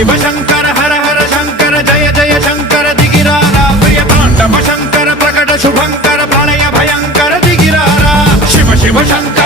शिव शंकर हर हर शंकर जय जय शंकर दिगिरारा प्रिय तांडव शंकर प्रकट शुभंकर प्रलय भयंकर दिगिरारा शिव शिव शंकर